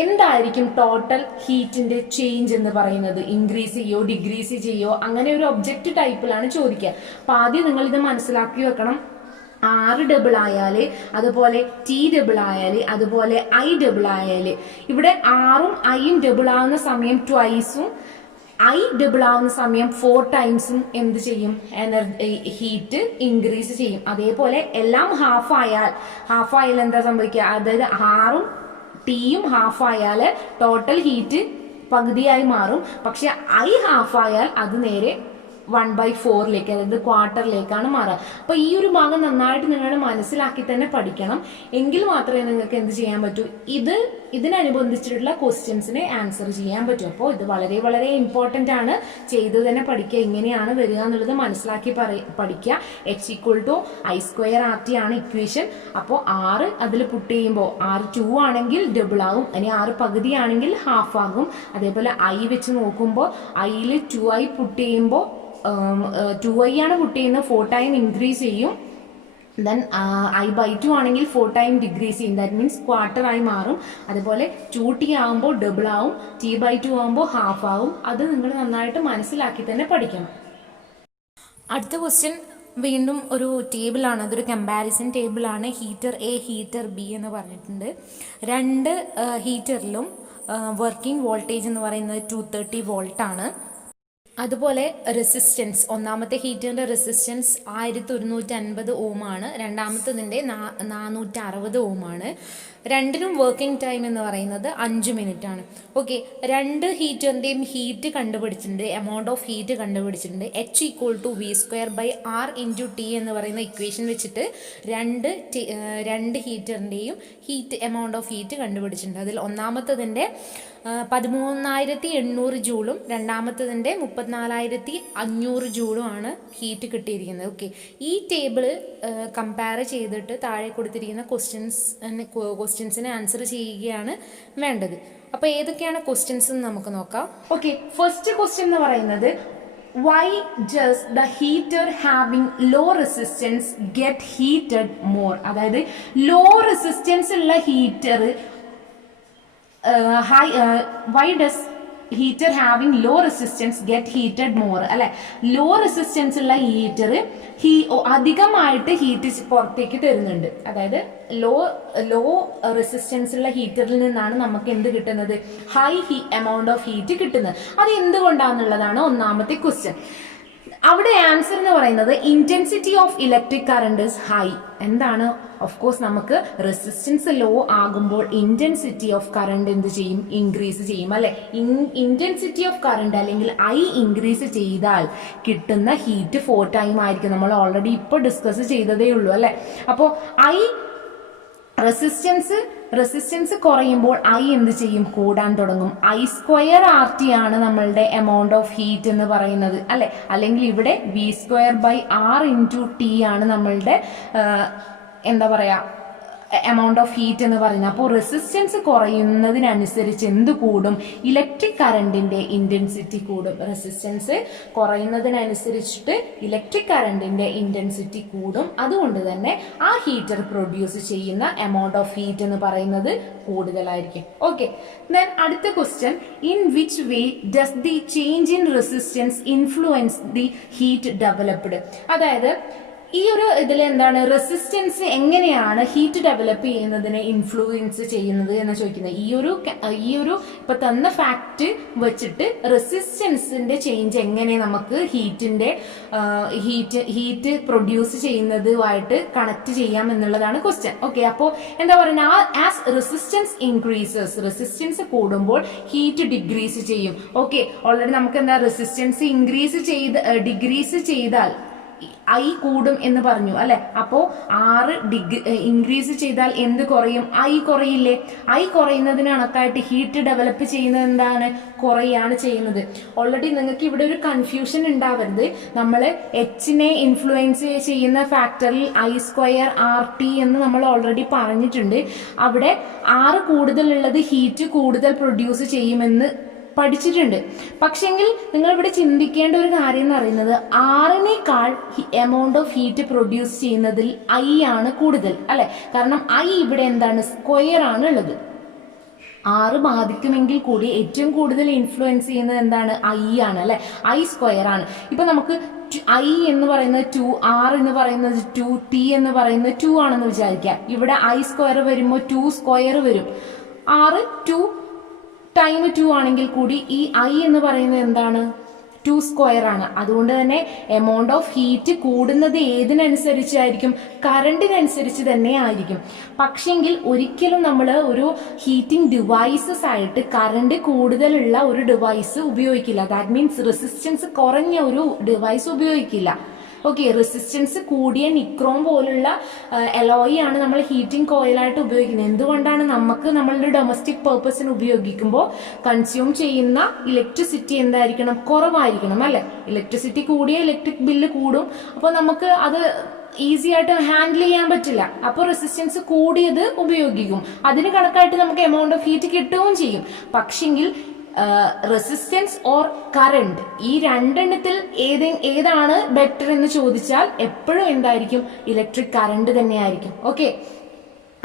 എന്തായിരിക്കും ടോട്ടൽ ഹീറ്റിന്റെ ചേഞ്ച് എന്ന് പറയുന്നത്? ഇൻക്രീസ് ചെയ്യോ ഡിക്രീസ് ചെയ്യോ? അങ്ങനെ ഒരു ഒബ്ജക്റ്റ് ടൈപ്പിലാണ് ചോദിക്കുക. അപ്പൊ ആദ്യം നിങ്ങൾ ഇത് മനസ്സിലാക്കി വെക്കണം. R ഡബിൾ ആയാല്, അതുപോലെ T ഡബിൾ ആയാല്, അതുപോലെ I ഡബിൾ ആയാല്, ഇവിടെ ആറും ഐയും ഡബിൾ ആവുന്ന സമയം ട്വൈസും I ഡബിൾ ആവുന്ന സമയം 4 ടൈംസും എന്ത് ചെയ്യും? എനർജി ഹീറ്റ് ഇൻക്രീസ് ചെയ്യും. അതേപോലെ എല്ലാം ഹാഫ് ആയാൽ എന്താ സംഭവിക്കുക? അതായത് ആറും ടിയും ഹാഫ് ആയാൽ ടോട്ടൽ ഹീറ്റ് പകുതിയായി മാറും. പക്ഷെ I ഹാഫ് ആയാൽ അത് നേരെ 1/4 അതായത് ക്വാർട്ടറിലേക്കാണ് മാറുക. അപ്പൊ ഈ ഒരു ഭാഗം നന്നായിട്ട് നിങ്ങൾ മനസ്സിലാക്കി തന്നെ പഠിക്കണം. എങ്കിൽ മാത്രമേ നിങ്ങൾക്ക് എന്ത് ചെയ്യാൻ പറ്റൂ? ഇതിനനുബന്ധിച്ചിട്ടുള്ള ക്വസ്റ്റ്യൻസിന് ആൻസർ ചെയ്യാൻ പറ്റും. അപ്പോൾ ഇത് വളരെ വളരെ ഇമ്പോർട്ടൻ്റ് ആണ്. ചെയ്ത് തന്നെ പഠിക്കുക. എങ്ങനെയാണ് വരിക എന്നുള്ളത് മനസ്സിലാക്കി പഠിക്കുക. H=I²RT ആണ് ഇക്വേഷൻ. അപ്പോൾ R അതിൽ പുട്ട് ചെയ്യുമ്പോൾ R 2 ആണെങ്കിൽ ഡബിൾ ആകും, ഇനി R പകുതിയാണെങ്കിൽ ഹാഫ് ആകും. അതേപോലെ I വെച്ച് നോക്കുമ്പോൾ Iയിൽ 2I പുട്ട് ചെയ്യുമ്പോൾ 2I ആണ് പുട്ട് ചെയ്യുന്നത്, 4 ടൈം ഇൻക്രീസ് ചെയ്യും. ദെൻ I/2 ആണെങ്കിൽ 4 ടൈം ഡിക്രീസ് ചെയ്യും. ദാറ്റ് മീൻസ് ക്വാർട്ടർ ആയി മാറും. അതുപോലെ 2T ആകുമ്പോൾ ഡബിൾ ആവും, T/2 ആകുമ്പോൾ ഹാഫ് ആവും. അത് നിങ്ങൾ നന്നായിട്ട് മനസ്സിലാക്കി തന്നെ പഠിക്കണം. അടുത്ത ക്വസ്റ്റ്യൻ വീണ്ടും ഒരു ടേബിളാണ്. അതൊരു കമ്പാരിസൺ ടേബിളാണ്. ഹീറ്റർ A, ഹീറ്റർ B എന്ന് പറഞ്ഞിട്ടുണ്ട്. രണ്ട് ഹീറ്ററിലും വർക്കിംഗ് വോൾട്ടേജ് എന്ന് പറയുന്നത് 230 വോൾട്ടാണ്. അതുപോലെ റെസിസ്റ്റൻസ്, ഒന്നാമത്തെ ഹീറ്ററിൻ്റെ റെസിസ്റ്റൻസ് 1150 ഓം ആണ്, രണ്ടാമത്തതിൻ്റെ 460 ഓം ആണ്. രണ്ടിനും വർക്കിംഗ് ടൈം എന്ന് പറയുന്നത് 5 മിനിറ്റ് ആണ്. ഓക്കെ, രണ്ട് ഹീറ്ററിൻ്റെയും ഹീറ്റ് കണ്ടുപിടിച്ചിട്ടുണ്ട്, എമൗണ്ട് ഓഫ് ഹീറ്റ് കണ്ടുപിടിച്ചിട്ടുണ്ട്. H=V²/R × T എന്ന് പറയുന്ന ഇക്വേഷൻ വെച്ചിട്ട് രണ്ട് ഹീറ്ററിൻ്റെയും എമൗണ്ട് ഓഫ് ഹീറ്റ് കണ്ടുപിടിച്ചിട്ടുണ്ട്. അതിൽ ഒന്നാമത്തതിൻ്റെ 13,800 ജൂളും രണ്ടാമത്തതിൻ്റെ 34,500 ജൂളും ആണ് ഹീറ്റ് കിട്ടിയിരിക്കുന്നത്. ഓക്കെ, ഈ ടേബിള് കമ്പയർ ചെയ്തിട്ട് താഴെ കൊടുത്തിരിക്കുന്ന ക്വസ്റ്റ്യൻസിന് ആൻസർ ചെയ്യുകയാണ് വേണ്ടത്. അപ്പോൾ ഏതൊക്കെയാണ് ക്വസ്റ്റ്യൻസ് എന്ന് നമുക്ക് നോക്കാം. ഓക്കെ, ഫസ്റ്റ് ക്വസ്റ്റ്യൻ എന്ന് പറയുന്നത് why does the heater having low resistance get heated more? അതായത് ലോ റെസിസ്റ്റൻസ് ഉള്ള heater why does heater having low resistance get heated more? അല്ലെ, ലോ റെസിസ്റ്റൻസ് ഉള്ള ഹീറ്റർ അധികമായിട്ട് ഹീറ്റ് പുറത്തേക്ക് തരുന്നുണ്ട്. അതായത് ലോ റെസിസ്റ്റൻസ് ഉള്ള ഹീറ്ററിൽ നിന്നാണ് നമുക്ക് എന്ത് കിട്ടുന്നത്? ഹൈ എമൗണ്ട് ഓഫ് ഹീറ്റ് കിട്ടുന്നത്. അത് എന്തുകൊണ്ടാണെന്നുള്ളതാണ് ഒന്നാമത്തെ ക്വസ്റ്റ്യൻ. അവിടെ ആൻസർ എന്ന് പറയുന്നത് intensity of electric current is high. എന്താണ്? ഓഫ് കോഴ്സ് നമുക്ക് റെസിസ്റ്റൻസ് ലോ ആകുമ്പോൾ ഇന്റൻസിറ്റി ഓഫ് കറണ്ട് എന്ത് ചെയ്യും? ഇൻക്രീസ് ചെയ്യും, അല്ലെ? ഇന്റൻസിറ്റി ഓഫ് കറണ്ട് അല്ലെങ്കിൽ I ഇൻക്രീസ് ചെയ്താൽ കിട്ടുന്ന ഹീറ്റ് 4 ടൈം ആയിരിക്കും. നമ്മൾ ഓൾറെഡി ഇപ്പോൾ ഡിസ്കസ് ചെയ്തതേ ഉള്ളൂ, അല്ലെ? അപ്പോൾ റെസിസ്റ്റൻസ് കുറയുമ്പോൾ I എന്ത് ചെയ്യും? കൂടാൻ തുടങ്ങും. I²RT ആണ് നമ്മളുടെ എമൗണ്ട് ഓഫ് ഹീറ്റ് എന്ന് പറയുന്നത്, അല്ലെ? അല്ലെങ്കിൽ ഇവിടെ V²/R × T ആണ് നമ്മളുടെ എന്താ പറയാ എമൗണ്ട് ഓഫ് ഹീറ്റ് എന്ന് പറയുന്നത്. അപ്പോൾ റെസിസ്റ്റൻസ് കുറയുന്നതിനനുസരിച്ച് എന്ത് കൂടും? ഇലക്ട്രിക് കറണ്ടിന്റെ ഇന്റൻസിറ്റി കൂടും. റെസിസ്റ്റൻസ് കുറയുന്നതിനനുസരിച്ചിട്ട് ഇലക്ട്രിക് കറണ്ടിന്റെ ഇന്റൻസിറ്റി കൂടും. അതുകൊണ്ട് തന്നെ ആ ഹീറ്റർ പ്രൊഡ്യൂസ് ചെയ്യുന്ന എമൗണ്ട് ഓഫ് ഹീറ്റ് എന്ന് പറയുന്നത് കൂടുതലായിരിക്കും. ഓക്കെ, ദെൻ അടുത്ത question, in which way does the change in resistance influence the heat developed? അതായത് ഈ ഒരു ഇതിൽ എന്താണ് റെസിസ്റ്റൻസ് എങ്ങനെയാണ് ഹീറ്റ് ഡെവലപ്പ് ചെയ്യുന്നതിനെ ഇൻഫ്ലുവൻസ് ചെയ്യുന്നത് എന്ന് ചോദിക്കുന്നത്. ഈ ഒരു ഇപ്പൊ തന്ന ഫാക്ട് വെച്ചിട്ട് റെസിസ്റ്റൻസിന്റെ ചേഞ്ച് എങ്ങനെ നമുക്ക് ഹീറ്റ് പ്രൊഡ്യൂസ് ചെയ്യുന്നതുമായിട്ട് കണക്ട് ചെയ്യാം എന്നുള്ളതാണ് ക്വസ്റ്റ്യൻ. ഓക്കെ, അപ്പോൾ എന്താ പറയുക? ആസ് റെസിസ്റ്റൻസ് ഇൻക്രീസസ്, റെസിസ്റ്റൻസ് കൂടുമ്പോൾ ഹീറ്റ് ഡിക്രീസ് ചെയ്യും. ഓക്കെ, ഓൾറെഡി നമുക്ക് എന്താ റെസിസ്റ്റൻസ് ഡിക്രീസ് ചെയ്താൽ ഐ കൂടും എന്ന് പറഞ്ഞു അല്ലെ. അപ്പോൾ 6 ഡിഗ്രി ഇൻക്രീസ് ചെയ്താൽ എന്ത് കുറയും? ഐ കുറയില്ലേ? ഐ കുറയുന്നതിന് കണക്കായിട്ട് ഹീറ്റ് ഡെവലപ്പ് ചെയ്യുന്നത് എന്താണ്? കുറയാണ് ചെയ്യുന്നത്. ഓൾറെഡി നിങ്ങൾക്ക് ഇവിടെ ഒരു കൺഫ്യൂഷൻ ഉണ്ടാവരുത്. നമ്മൾ എച്ചിനെ ഇൻഫ്ലുവൻസ് ചെയ്യുന്ന ഫാക്ടറിൽ I² RT എന്ന് നമ്മൾ ഓൾറെഡി പറഞ്ഞിട്ടുണ്ട്. അവിടെ 6 കൂടുതലുള്ളത് ഹീറ്റ് കൂടുതൽ പ്രൊഡ്യൂസ് ചെയ്യുമെന്ന് പഠിച്ചിട്ടുണ്ട്. പക്ഷെങ്കിൽ നിങ്ങൾ ഇവിടെ ചിന്തിക്കേണ്ട ഒരു കാര്യം എന്ന് പറയുന്നത് 6നേക്കാൾ എമൗണ്ട് ഓഫ് ഹീറ്റ് പ്രൊഡ്യൂസ് ചെയ്യുന്നതിൽ ഐ ആണ് കൂടുതൽ അല്ലെ. കാരണം ഐ ഇവിടെ എന്താണ്? സ്ക്വയർ ആണ് ഉള്ളത്. 6 ബാധിക്കുമെങ്കിൽ കൂടി ഏറ്റവും കൂടുതൽ ഇൻഫ്ലുവൻസ് ചെയ്യുന്നത് എന്താണ്? ഐ ആണ് അല്ലെ. I² ആണ്. ഇപ്പൊ നമുക്ക് ഐ എന്ന് പറയുന്നത് 2, R എന്ന് പറയുന്നത് 2, T എന്ന് പറയുന്നത് 2 ആണെന്ന് വിചാരിക്കാം. ഇവിടെ I² വരുമ്പോൾ 2² വരും. R 2 ടൈം 2 ആണെങ്കിൽ കൂടി ഈ ഐ എന്ന് പറയുന്നത് എന്താണ്? 2² ആണ്. അതുകൊണ്ട് തന്നെ എമൗണ്ട് ഓഫ് ഹീറ്റ് കൂടുന്നത് ഏതിനനുസരിച്ചായിരിക്കും? കറണ്ടിനനുസരിച്ച് തന്നെ ആയിരിക്കും. പക്ഷെങ്കിൽ ഒരിക്കലും നമ്മൾ ഒരു ഹീറ്റിംഗ് ഡിവൈസസ് ആയിട്ട് കറണ്ട് കൂടുതലുള്ള ഒരു ഡിവൈസ് ഉപയോഗിക്കില്ല. ദാറ്റ് മീൻസ് റെസിസ്റ്റൻസ് കുറഞ്ഞ ഒരു ഡിവൈസ് ഉപയോഗിക്കില്ല. ഓക്കെ, റെസിസ്റ്റൻസ് കൂടിയ നിക്രോം പോലുള്ള അലോയി ആണ് നമ്മൾ ഹീറ്റിംഗ് കോയിലായിട്ട് ഉപയോഗിക്കുന്നത്. എന്തുകൊണ്ടാണ്? നമുക്ക് നമ്മളുടെ ഡൊമസ്റ്റിക് പേർപ്പസിന് ഉപയോഗിക്കുമ്പോൾ കൺസ്യൂം ചെയ്യുന്ന ഇലക്ട്രിസിറ്റി എന്തായിരിക്കണം? കുറവായിരിക്കണം അല്ലെ. ഇലക്ട്രിസിറ്റി കൂടിയ ഇലക്ട്രിക് ബില്ല് കൂടും. അപ്പോൾ നമുക്ക് അത് ഈസി ആയിട്ട് ഹാൻഡിൽ ചെയ്യാൻ പറ്റില്ല. അപ്പോൾ റെസിസ്റ്റൻസ് കൂടിയത് ഉപയോഗിക്കും. അതിന് കണക്കായിട്ട് നമുക്ക് എമൗണ്ട് ഓഫ് ഹീറ്റ് കിട്ടുകയും ചെയ്യും. പക്ഷെങ്കിൽ റെസിസ്റ്റൻസ് ഓർ കറണ്ട്, ഈ രണ്ടെണ്ണത്തിൽ ഏതാണ് ബെറ്റർ എന്ന് ചോദിച്ചാൽ എപ്പോഴും എന്തായിരിക്കും? ഇലക്ട്രിക് കറണ്ട് തന്നെയായിരിക്കും. ഓക്കെ,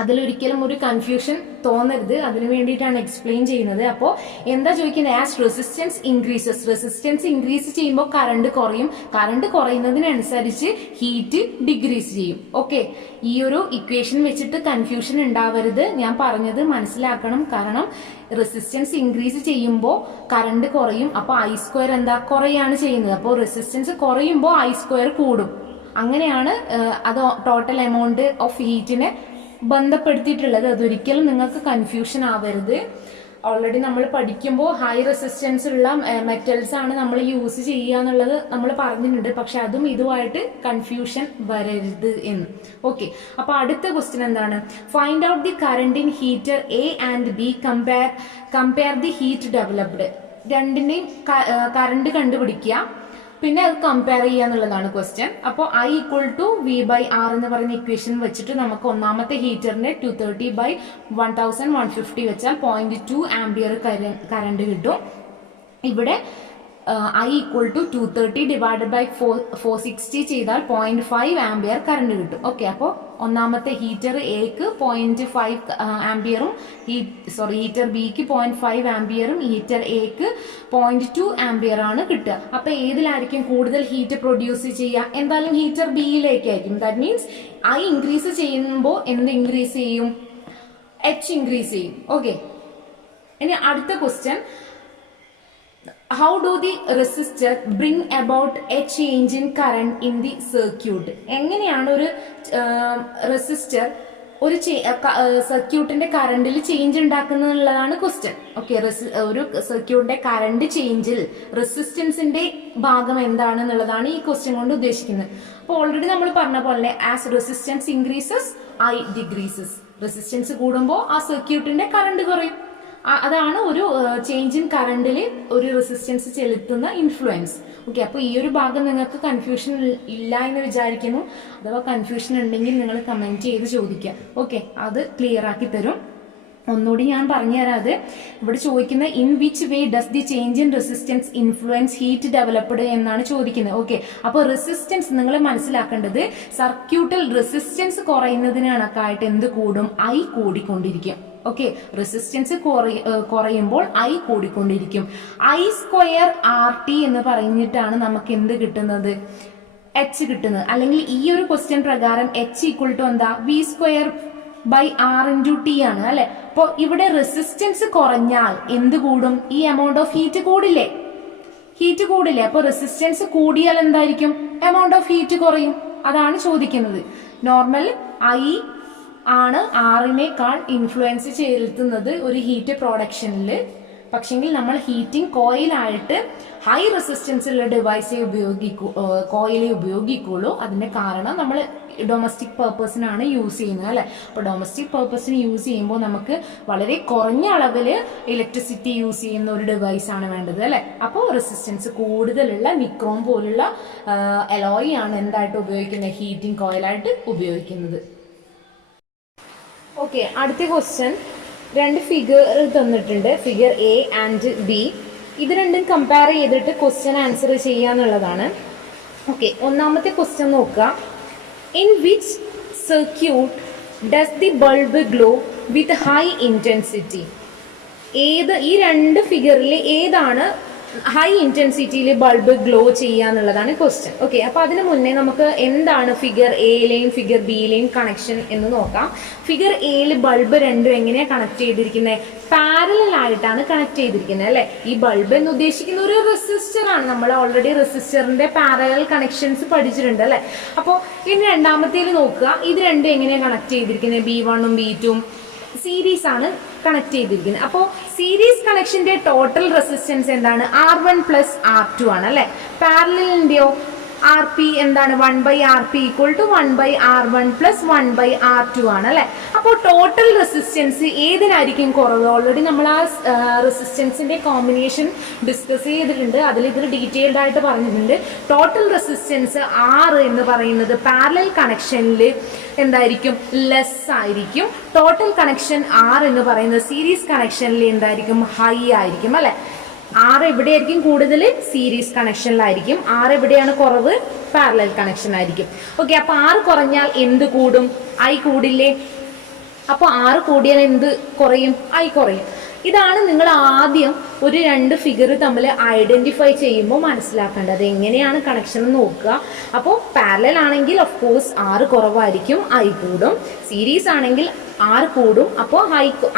അതിലൊരിക്കലും ഒരു കൺഫ്യൂഷൻ തോന്നരുത്. അതിനു വേണ്ടിയിട്ടാണ് എക്സ്പ്ലെയിൻ ചെയ്യുന്നത്. അപ്പോൾ എന്താ ചോദിക്കുന്നത്? As resistance increases, resistance increase ചെയ്യുമ്പോൾ കറണ്ട് കുറയും. കറണ്ട് കുറയുന്നതിനനുസരിച്ച് ഹീറ്റ് ഡിക്രീസ് ചെയ്യും. ഓക്കെ, ഈ ഒരു ഇക്വേഷൻ വെച്ചിട്ട് കൺഫ്യൂഷൻ ഉണ്ടാവരുത്. ഞാൻ പറഞ്ഞത് മനസ്സിലാക്കണം. കാരണം റെസിസ്റ്റൻസ് ഇൻക്രീസ് ചെയ്യുമ്പോൾ കറണ്ട് കുറയും. അപ്പോൾ I² എന്താ? കുറയാണ് ചെയ്യുന്നത്. അപ്പോൾ റെസിസ്റ്റൻസ് കുറയുമ്പോൾ I² കൂടും. അങ്ങനെയാണ് അത് ടോട്ടൽ എമൗണ്ട് ഓഫ് ഹീറ്റിനെ ബന്ധപ്പെടുത്തിയിട്ടുള്ളത്. അതൊരിക്കലും നിങ്ങൾക്ക് കൺഫ്യൂഷൻ ആവരുത്. ഓൾറെഡി നമ്മൾ പഠിക്കുമ്പോൾ ഹൈ റെസിസ്റ്റൻസ് ഉള്ള മെറ്റൽസ് ആണ് നമ്മൾ യൂസ് ചെയ്യുക എന്നുള്ളത് നമ്മൾ പറഞ്ഞിട്ടുണ്ട്. പക്ഷെ അതും ഇതുമായിട്ട് കൺഫ്യൂഷൻ വരരുത് എന്ന്. ഓക്കെ, അപ്പൊ അടുത്ത ക്വസ്റ്റ്യൻ എന്താണ്? Find out the current in heater A and B, compare the heat developed. രണ്ടിന്റെയും കറണ്ട് കണ്ടുപിടിക്കുക, പിന്നെ അത് കമ്പയർ ചെയ്യുക എന്നുള്ളതാണ് ക്വസ്റ്റ്യൻ. അപ്പോൾ I = V/R എന്ന് പറയുന്ന ഇക്വേഷൻ വെച്ചിട്ട് നമുക്ക് ഒന്നാമത്തെ ഹീറ്ററിന്റെ 230/1150 വെച്ചാൽ 0.2 ആംപിയർ കറണ്ട് കിട്ടും. ഇവിടെ I = 230 / 460 ചെയ്താൽ 0.5 ആംപിയർ കറണ്ട് കിട്ടും. ഓക്കെ, അപ്പോൾ ഒന്നാമത്തെ ഹീറ്റർ എക്ക് 0.5 ആംപിയറും ഹീറ്റർ ബിക്ക് 0.5 ആംപിയറും ഹീറ്റർ എക്ക് 0.2 ആംപിയർ ആണ് കിട്ടുക. അപ്പൊ ഏതിലായിരിക്കും കൂടുതൽ ഹീറ്റ് പ്രൊഡ്യൂസ് ചെയ്യുക? എന്തായാലും ഹീറ്റർ ബിയിലേക്കായിരിക്കും. ദാറ്റ് മീൻസ് I ഇൻക്രീസ് ചെയ്യുമ്പോൾ എന്ത് ഇൻക്രീസ് ചെയ്യും? H ഇൻക്രീസ് ചെയ്യും. ഓക്കെ, ഇനി അടുത്ത question, how do the resistor bring about a change in current in the circuit? എങ്ങനെയാണ് ഒരു റെസിസ്റ്റർ ഒരു സർക്യൂട്ടിന്റെ കറണ്ടിൽ ചേഞ്ച് ഉണ്ടാക്കുന്നതാണ് ക്വസ്റ്റ്യൻ. ഓക്കെ, ഒരു സർക്യൂട്ടിന്റെ കറണ്ട് ചേഞ്ചിൽ റെസിസ്റ്റൻസിന്റെ ഭാഗം എന്താണെന്നുള്ളതാണ് ഈ ക്വസ്റ്റ്യൻ കൊണ്ട് ഉദ്ദേശിക്കുന്നത്. അപ്പോൾ ഓൾറെഡി നമ്മൾ പറഞ്ഞ പോലെ as resistance increases I decreases. Resistance കൂടുമ്പോൾ ആ സർക്യൂട്ടിന്റെ കറണ്ട് കുറയും. അതാണ് ഒരു ചേഞ്ച് ഇൻ കറണ്ടിൽ ഒരു റെസിസ്റ്റൻസ് ചെലുത്തുന്ന ഇൻഫ്ലുവൻസ്. ഓക്കെ, അപ്പോൾ ഈ ഒരു ഭാഗം നിങ്ങൾക്ക് കൺഫ്യൂഷൻ ഇല്ല എന്ന് വിചാരിക്കുന്നു. അഥവാ കൺഫ്യൂഷൻ ഉണ്ടെങ്കിൽ നിങ്ങൾ കമന്റ് ചെയ്ത് ചോദിക്കുക. ഓക്കെ, അത് ക്ലിയർ ആക്കി തരും. ഒന്നുകൂടി ഞാൻ പറഞ്ഞു തരാം. അത് ഇവിടെ ചോദിക്കുന്നത് in which way does the change in resistance influence heat developed എന്നാണ് ചോദിക്കുന്നത്. ഓക്കെ, അപ്പോൾ റെസിസ്റ്റൻസ് നിങ്ങൾ മനസ്സിലാക്കേണ്ടത് സർക്യൂട്ടിൽ റെസിസ്റ്റൻസ് കുറയുന്നതിന് കണക്കായിട്ട് എന്ത് കൂടും? I കൂടിക്കൊണ്ടിരിക്കും. ഓക്കെ, റെസിസ്റ്റൻസ് കുറയുമ്പോൾ I കൂടിക്കൊണ്ടിരിക്കും. I² RT എന്ന് പറഞ്ഞിട്ടാണ് നമുക്ക് എന്ത് കിട്ടുന്നത്? H കിട്ടുന്നത്. അല്ലെങ്കിൽ ഈ ഒരു ക്വസ്റ്റ്യൻ പ്രകാരം H = എന്താ? V²/R × T ആണ് അല്ലെ. അപ്പോൾ ഇവിടെ റെസിസ്റ്റൻസ് കുറഞ്ഞാൽ എന്ത് കൂടും? ഈ എമൗണ്ട് ഓഫ് ഹീറ്റ് കൂടില്ലേ? ഹീറ്റ് കൂടില്ലേ? അപ്പോൾ റെസിസ്റ്റൻസ് കൂടിയാൽ എന്തായിരിക്കും? എമൗണ്ട് ഓഫ് ഹീറ്റ് കുറയും. അതാണ് ചോദിക്കുന്നത്. നോർമൽ I ആണ് R-നേക്കാൾ ഇൻഫ്ലുവൻസ് ചെലുത്തുന്നത് ഒരു ഹീറ്റ് പ്രൊഡക്ഷനിൽ. പക്ഷെങ്കിൽ നമ്മൾ ഹീറ്റിംഗ് കോയിലായിട്ട് ഹൈ റെസിസ്റ്റൻസ് ഉള്ള ഡിവൈസേ കോയിലേ ഉപയോഗിക്കുള്ളൂ. അതിന്റെ കാരണം നമ്മൾ ഡൊമസ്റ്റിക് പർപ്പസിനാണ് യൂസ് ചെയ്യുന്നത് അല്ലെ. അപ്പോൾ ഡൊമസ്റ്റിക് പർപ്പസിന് യൂസ് ചെയ്യുമ്പോൾ നമുക്ക് വളരെ കുറഞ്ഞ അളവിൽ ഇലക്ട്രിസിറ്റി യൂസ് ചെയ്യുന്ന ഒരു ഡിവൈസ് ആണ് വേണ്ടത് അല്ലെ. അപ്പോൾ റെസിസ്റ്റൻസ് കൂടുതലുള്ള നിക്രോം പോലുള്ള അലോയ് ആണ് എന്തായിട്ട് ഉപയോഗിക്കുന്നത്, ഹീറ്റിംഗ് കോയിലായിട്ട് ഉപയോഗിക്കുന്നത്. ഓക്കെ, അടുത്ത ക്വസ്റ്റ്യൻ, രണ്ട് ഫിഗർ തന്നിട്ടുണ്ട്, ഫിഗർ എ ആൻഡ് ബി. ഇത് രണ്ടും കമ്പയർ ചെയ്തിട്ട് ക്വസ്റ്റ്യൻ ആൻസർ ചെയ്യാന്നുള്ളതാണ്. ഓക്കെ, ഒന്നാമത്തെ ക്വസ്റ്റ്യൻ നോക്കുക. In which circuit does the bulb glow with high intensity? ഈ രണ്ട് ഫിഗറിൽ ഏതാണ് ഹൈ ഇൻറ്റൻസിറ്റിയിൽ ബൾബ് ഗ്ലോ ചെയ്യുക എന്നുള്ളതാണ് ക്വസ്റ്റ്യൻ. ഓക്കെ, അപ്പോൾ അതിന് മുന്നേ നമുക്ക് എന്താണ് ഫിഗർ എയിലെയും ഫിഗർ ബിയിലെയും കണക്ഷൻ എന്ന് നോക്കാം. ഫിഗർ എയിൽ ബൾബ് രണ്ടും എങ്ങനെയാണ് കണക്ട് ചെയ്തിരിക്കുന്നത്? പാരലൽ ആയിട്ടാണ് കണക്ട് ചെയ്തിരിക്കുന്നത് അല്ലേ. ഈ ബൾബ് എന്ന് ഉദ്ദേശിക്കുന്ന ഒരു റെസിസ്റ്റർ ആണ്. നമ്മൾ ഓൾറെഡി റെസിസ്റ്ററിന്റെ പാരലൽ കണക്ഷൻസ് പഠിച്ചിട്ടുണ്ട് അല്ലേ. അപ്പോൾ ഇനി രണ്ടാമത്തേൽ നോക്കുക. ഇത് രണ്ടും എങ്ങനെയാണ് കണക്ട് ചെയ്തിരിക്കുന്നത്? B1ഉം B2ഉം സീരീസ് ആണ് കണക്ട് ചെയ്തിരിക്കുന്നത്. അപ്പോൾ സീരീസ് കണക്ഷന്റെ ടോട്ടൽ റെസിസ്റ്റൻസ് എന്താണ്? R1 പ്ലസ് R2 ആണ് അല്ലെ. പാരലലിന്റെയോ RP എന്താണ്? 1/RP = 1/R1 പ്ലസ് 1/R2 ആണ് അല്ലെ. അപ്പോൾ ടോട്ടൽ റെസിസ്റ്റൻസ് ഏതിനായിരിക്കും കുറവ്? ഓൾറെഡി നമ്മൾ ആ റെസിസ്റ്റൻസിന്റെ കോമ്പിനേഷൻ ഡിസ്കസ് ചെയ്തിട്ടുണ്ട്. അതിൽ ഇതിൽ ഡീറ്റെയിൽഡ് ആയിട്ട് പറഞ്ഞിട്ടുണ്ട്. ടോട്ടൽ റെസിസ്റ്റൻസ് R എന്ന് പറയുന്നത് പാരലൽ കണക്ഷനിൽ എന്തായിരിക്കും? ലെസ് ആയിരിക്കും. ടോട്ടൽ കണക്ഷൻ R എന്ന് പറയുന്നത് സീരീസ് കണക്ഷനിൽ എന്തായിരിക്കും? ഹൈ ആയിരിക്കും അല്ലെ. R എവിടെയായിരിക്കും കൂടുതൽ? സീരീസ് കണക്ഷനിലായിരിക്കും. R എവിടെയാണ് കുറവ്? പാരലൽ കണക്ഷനായിരിക്കും. ഓക്കെ, അപ്പോൾ R കുറഞ്ഞാൽ എന്ത് കൂടും? I കൂടില്ലേ. അപ്പോൾ R കൂടിയാൽ എന്ത് കുറയും? I കുറയും. ഇതാണ് നിങ്ങൾ ആദ്യം ഒരു രണ്ട് ഫിഗർ തമ്മിൽ ഐഡന്റിഫൈ ചെയ്യുമ്പോൾ മനസ്സിലാക്കേണ്ടത്. എങ്ങനെയാണ് കണക്ഷൻ നോക്കുക. അപ്പോൾ പാരലൽ ആണെങ്കിൽ ഓഫ് കോഴ്സ് R കുറവായിരിക്കും, I കൂടും. സീരീസ് ആണെങ്കിൽ R കൂടും, അപ്പോൾ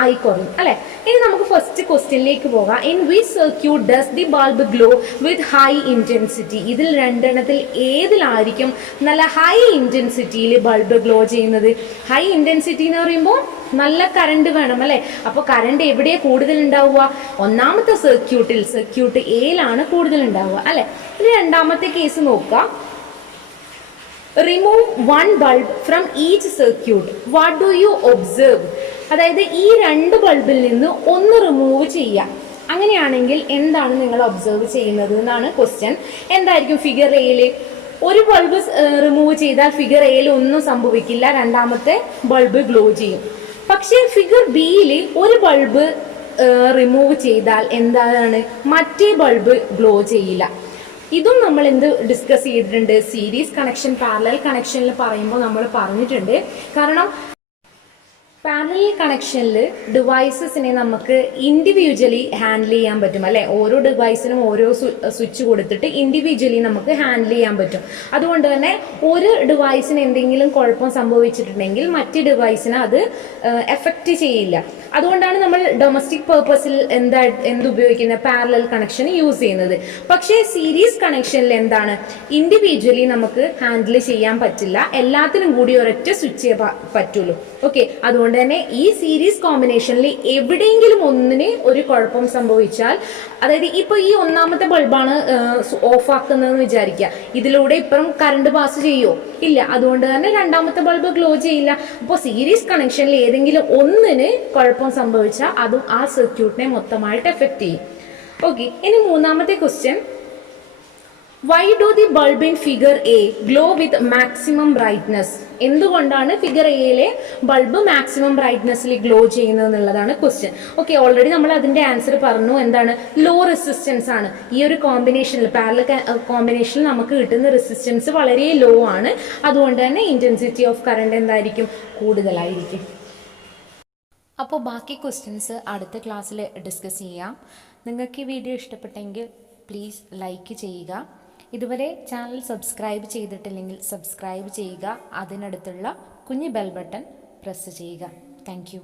I കുറയും അല്ലെ. ഇനി നമുക്ക് ഫസ്റ്റ് ക്വസ്റ്റ്യനിലേക്ക് പോകാം. In which circuit does the bulb glow with high intensity? ഇതിൽ രണ്ടെണ്ണത്തിൽ ഏതിലായിരിക്കും നല്ല ഹൈ ഇന്റൻസിറ്റിയിൽ ബൾബ് ഗ്ലോ ചെയ്യുന്നത്? ഹൈ ഇന്റൻസിറ്റി എന്ന് പറയുമ്പോൾ നല്ല കറണ്ട് വേണം അല്ലെ. അപ്പോൾ കറണ്ട് എവിടെയാണ് കൂടുതൽ ഉണ്ടാവുക? ഒന്നാമത്തെ സർക്യൂട്ട് എയിലാണ് കൂടുതൽ ഉണ്ടാവുക അല്ലെ. ഇനി രണ്ടാമത്തെ കേസ് നോക്കുക. Remove one bulb from each circuit, what do you observe? അതായത് ഈ രണ്ട് ബൾബിൽ നിന്ന് ഒന്ന് റിമൂവ് ചെയ്യാം. അങ്ങനെയാണെങ്കിൽ എന്താണ് നിങ്ങൾ ഒബ്സർവ് ചെയ്യുന്നത് എന്നാണ് ക്വസ്റ്റ്യൻ. എന്തായിരിക്കും ഫിഗർ എയിൽ? ഒരു ബൾബ് റിമൂവ് ചെയ്താൽ ഫിഗർ എയിൽ ഒന്നും സംഭവിക്കില്ല, രണ്ടാമത്തെ ബൾബ് ഗ്ലോ ചെയ്യും. പക്ഷേ ഫിഗർ ബിയിൽ ഒരു ബൾബ് റിമൂവ് ചെയ്താൽ എന്താണ്? മറ്റേ ബൾബ് ഗ്ലോ ചെയ്യില്ല. ഇതും നമ്മൾ എന്ത് ഡിസ്കസ് ചെയ്തിട്ടുണ്ട്? സീരീസ് കണക്ഷൻ പാരലൽ കണക്ഷനിൽ പറയുമ്പോൾ നമ്മൾ പറഞ്ഞിട്ടുണ്ട്. കാരണം പാരലൽ കണക്ഷനിൽ ഡിവൈസസിനെ നമുക്ക് ഇൻഡിവിജ്വലി ഹാൻഡിൽ ചെയ്യാൻ പറ്റും അല്ലെ. ഓരോ ഡിവൈസിനും ഓരോ സ്വിച്ച് കൊടുത്തിട്ട് ഇൻഡിവിജ്വലി നമുക്ക് ഹാൻഡിൽ ചെയ്യാൻ പറ്റും. അതുകൊണ്ട് തന്നെ ഒരു ഡിവൈസിന് എന്തെങ്കിലും കുഴപ്പം സംഭവിച്ചിട്ടുണ്ടെങ്കിൽ മറ്റ് ഡിവൈസിന് അത് എഫക്റ്റ് ചെയ്യില്ല. അതുകൊണ്ടാണ് നമ്മൾ ഡൊമസ്റ്റിക് പേർപ്പസിൽ എന്തുപയോഗിക്കുന്നത്? പാരലൽ കണക്ഷൻ യൂസ് ചെയ്യുന്നത്. പക്ഷേ സീരീസ് കണക്ഷനിൽ എന്താണ്? ഇൻഡിവിജ്വലി നമുക്ക് ഹാൻഡിൽ ചെയ്യാൻ പറ്റില്ല, എല്ലാത്തിനും കൂടി ഒരൊറ്റ സ്വിച്ച് പറ്റുള്ളൂ. ഓക്കെ, അതുകൊണ്ട് തന്നെ ഈ സീരീസ് കോമ്പിനേഷനിൽ എവിടെയെങ്കിലും ഒന്നിന് ഒരു കുഴപ്പം സംഭവിച്ചാൽ, അതായത് ഇപ്പൊ ഈ ഒന്നാമത്തെ ബൾബാണ് ഓഫ് ആക്കുന്നതെന്ന് വിചാരിക്കുക, ഇതിലൂടെ ഇപ്പം കറണ്ട് പാസ് ചെയ്യോ? ഇല്ല. അതുകൊണ്ട് തന്നെ രണ്ടാമത്തെ ബൾബ് ഗ്ലോ ചെയ്യില്ല. അപ്പോൾ സീരീസ് കണക്ഷനിൽ ഏതെങ്കിലും ഒന്നിന് കുഴപ്പം സംഭവിച്ചാൽ അതും ആ സർക്യൂട്ടിനെ മൊത്തമായിട്ട് എഫക്ട് ചെയ്യും. ഓക്കെ, ഇനി മൂന്നാമത്തെ question. Why do the bulb in figure A glow with maximum brightness? എന്തുകൊണ്ടാണ് ഫിഗർ എയിലെ ബൾബ് മാക്സിമം ബ്രൈറ്റ്നസ്സിൽ ഗ്ലോ ചെയ്യുന്നത് എന്നുള്ളതാണ് ക്വസ്റ്റ്യൻ. ഓക്കെ, ഓൾറെഡി നമ്മൾ അതിന്റെ ആൻസർ പറഞ്ഞു. എന്താണ്? ലോ റെസിസ്റ്റൻസ് ആണ്. ഈ ഒരു കോമ്പിനേഷനിൽ പാരലൽ കോമ്പിനേഷനിൽ നമുക്ക് കിട്ടുന്ന റെസിസ്റ്റൻസ് വളരെ ലോ ആണ്. അതുകൊണ്ട് തന്നെ ഇന്റൻസിറ്റി ഓഫ് കറണ്ട് എന്തായിരിക്കും? കൂടുതലായിരിക്കും. അപ്പോൾ ബാക്കി ക്വസ്റ്റ്യൻസ് അടുത്ത ക്ലാസ്സിൽ ഡിസ്കസ് ചെയ്യാം. നിങ്ങൾക്ക് ഈ വീഡിയോ ഇഷ്ടപ്പെട്ടെങ്കിൽ പ്ലീസ് ലൈക്ക് ചെയ്യുക. ഇതുവരെ ചാനൽ സബ്സ്ക്രൈബ് ചെയ്തിട്ടില്ലെങ്കിൽ സബ്സ്ക്രൈബ് ചെയ്യുക. അതിനടുത്തുള്ള കുഞ്ഞ് ബെൽ ബട്ടൺ പ്രസ് ചെയ്യുക. Thank you.